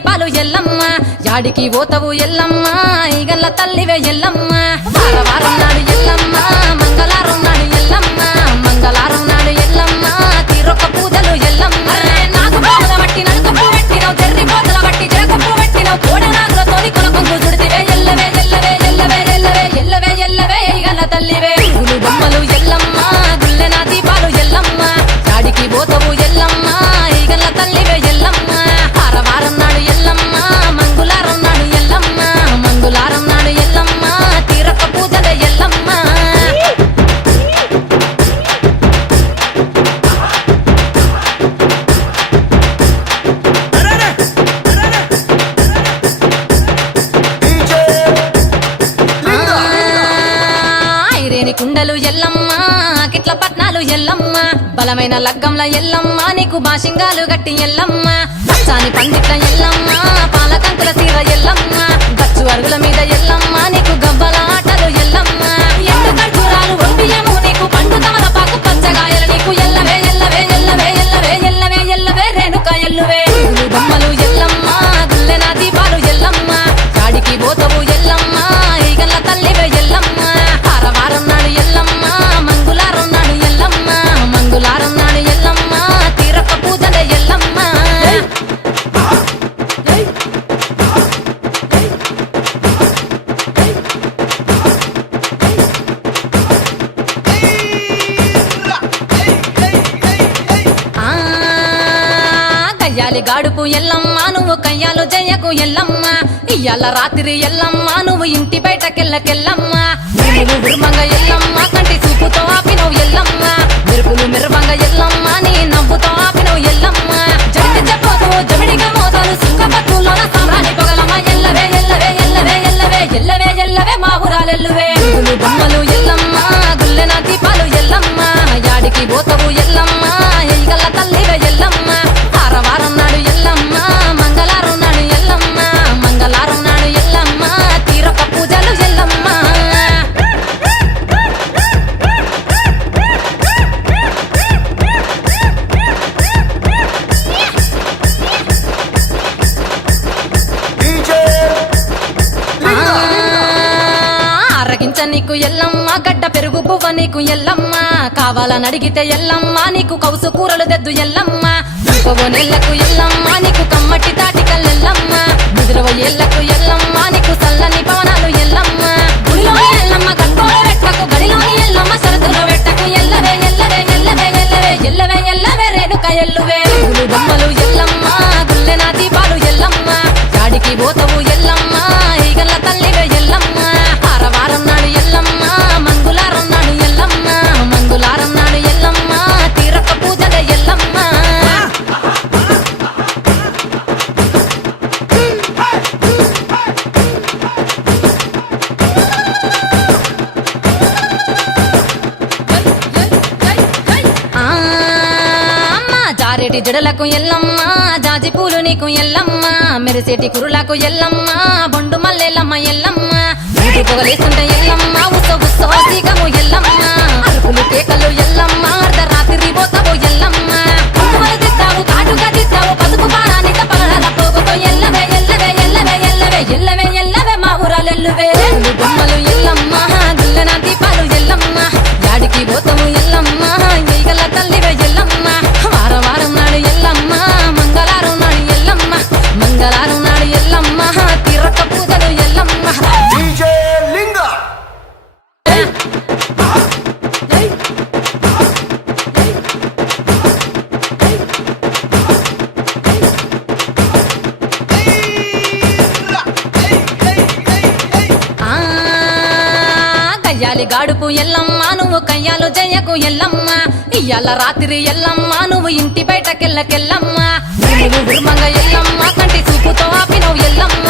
దీపాలు ఎల్లమ్మ యాడికి పోతవు ఎల్లమ్మ ఈగల్ల తల్లివే ఎల్లమ్మ వారం నాడు ఎల్లమ్మ మంగళారం నాడు ఎల్లమ్మ మంగళారం నాడు ఎల్లమ్మ తీరొక్క పూజలు ఎల్లమ్మ నాకు పూల బట్టి నడుకప్పు పెట్టినవు తెర్రి పోతల బట్టి జరకప్పు పెట్టినవు కోడనాగులతోని కొనకొంగు చుడితివే ఎల్లవే ఎల్లవే ఎల్లవే ఎల్లవే ఎల్లవే ఎల్లవే ఈగల్ల తల్లివే పూలు బొమ్మలు ఎల్లమ్మ గుల్లెన దీపాలు ఎల్లమ్మ యాడికి పోతవు ఎల్లమ్మ ఈగల్ల తల్లివే ఎల్లమ్మ వారం నాడు ఎల్లమ్మ మంగళారం నాడు ఎల్లమ్మ మంగళారం నాడు ఎల్లమ్మ తీరొక్క పూజలే ఎల్లమ్మ ఐరేని కుండలు ఎల్లమ్మ కిట్ల పట్నాలు ఎల్లమ్మ బలమైన లగ్గంల ఎల్లమ్మ నీకు బాషింగాలు గట్టి ఎల్లమ్మ చాని పందిట్ల ఎల్లమ్మ పాలకంకుల సీర ఎల్లమ్మ గచ్చు అరుగుల మీద ఎల్లమ్మ నీకు గవ్వల ఆటలు ఎల్లమ్మ ఎండు ఖర్జూరాలు ఒంటియము నీకు పండు తమలపాకు పచ్చగాయలు నీకు ఎల్లవే ఎల్లవే ఎల్లవే ఎల్లవే ఎల్లవే ఎల్లవే రేణుక ఎల్లువే పూలు బొమ్మలు ఎల్లమ్మ గుల్లెన దీపాలు ఎల్లమ్మ చాడికి పోతవు ఎల్లమ్మ ఈగల్ల తల్లివే ఎల్లమ్మ వారం నాడు ఎల్లమ్మ మంగళారం నాడు ఎల్లమ్మ మంగళారం నాడు ఎల్లమ్మ తీరొక్క పూజలే ఎల్లమ్మ కయ్యాలి గాడుపు ఎల్లమ్మ నువ్వు కయ్యాలు జయ్యకు ఎల్లమ్మ ఇయ్యాల రాత్రి ఎల్లమ్మ నువ్వు ఇంటి బయటకెళ్ళకెళ్ళమ్మ నువ్వు ఉర్మంగ ఎల్లమ్మ కంటి చూపుతో ఆపినవు ఎల్లమ్మ మెరుపులు మెరువంగ ఎల్లమ్మ నీ నవ్వుతో ఆపినవు ఎల్లమ్మ జడికి చెప్పదు జమిడిగా మోతాలు సుఖపట్టులోన సామ్రాణి పొగలమ్మ ఎల్లవే ఎల్లవే ఎల్లవే ఎల్లవే ఎల్లవే ఎల్లవే మా ఊరాలెల్లువే పూలు బొమ్మలు ఎల్లమ్మ గుల్లెన దీపాలు ఎల్లమ్మ యాడికి పోతవు ఎల్లమ్మ ఈగల్ల తల్లివే ఎల్లమ్మ వారం నాడు ఎల్లమ్మ మంగళారం నాడు ఎల్లమ్మ మంగళారం నాడు ఎల్లమ్మ తీరొక్క పూజలు ఎల్లమ్మ అరగించ నీకు ఎల్లమ్మ గడ్డ పెరుగు బువ్వ నీకు ఎల్లమ్మ కావాలని అడిగితే ఎల్లమ్మ నీకు కౌసు కూరలు దెద్దు ఎల్లమ్మ నెల్లకు ఎల్లమ్మ నీకు కమ్మటి తాటికల్ ఎల్లమ్మ ముదిరవ ఏళ్లకు ఎల్లమ్మ నీకు చల్లని పవనాలు ఎల్లమ్మ గుడిలోని ఎల్లమ్మ గట్టోలు వెట్టకు గడిలోని ఎల్లమ్మ సరదులో వెట్టకు ఎల్లవే ఎల్లవే ఎల్లవే ఎల్లవే ఎల్లవే ఎల్లవే రేణుక ఎల్లువే పూలు బొమ్మలు ఎల్లమ్మ గుల్లెన దీపాలు ఎల్లమ్మ యాడికి పోతవు ఎల్లమ్మ ఈగల్ల తల్లివే ఎల్లమ్మ వారం నాడు ఎల్లమ్మ మంగళారం నాడు ఎల్లమ్మ మంగళారం నాడు ఎల్లమ్మ తీరొక్క పూజలే ఎల్లమ్మ జారేటి జడలకు ఎల్లమ్మ జాజి పూలు నీకు ఎల్లమ్మ మెరిసేటి కురులకు ఎల్లమ్మ బొండు మల్లెల్లమ్మ ఎల్లమ్మ ఊటి పొగలేస్తుంటే ఎల్లమ్మ ఉత్సవ ఉత్సవ సీకము ఎల్లమ్మ అరుపులు కేకలు ఎల్లమ్మ అర్ధరాత్రి పోతావు ఎల్లమ్మ కుంకుమలు తిస్తావు కాటుగా తిస్తావు పసుపు పారానిత పగడాల పోగుతో ఎల్లవే ఎల్లవే ఎల్లవే ఎల్లవే ఎల్లవే ఎల్లవే మా ఊరాలెల్లువే పూలు బొమ్మలు ఎల్లమ్మ గుల్లెన దీపాలు ఎల్లమ్మ యాడికి పోతావు ఎల్లమ్మ ఈగల తల్లివే ఎల్లమ్మ వారం నాడు ఎల్లమ్మ మంగళారం నాడు ఎల్లమ్మ మంగళారం నాడు ఎల్లమ్మ తీరొక్క పూజలు ఎల్లమ్మ కయ్యాలి గాడుపు ఎల్లమ్మ నువ్వు కయ్యాలు జయ్యకు ఎల్లమ్మ ఇయ్యాల రాత్రి ఎల్లమ్మ నువ్వు ఇంటి బయటకెళ్ళకెళ్ళమ్మ నువ్వు ఉర్మంగ ఎల్లమ్మ కంటి చూపుతో ఆపినవు ఎల్లమ్మ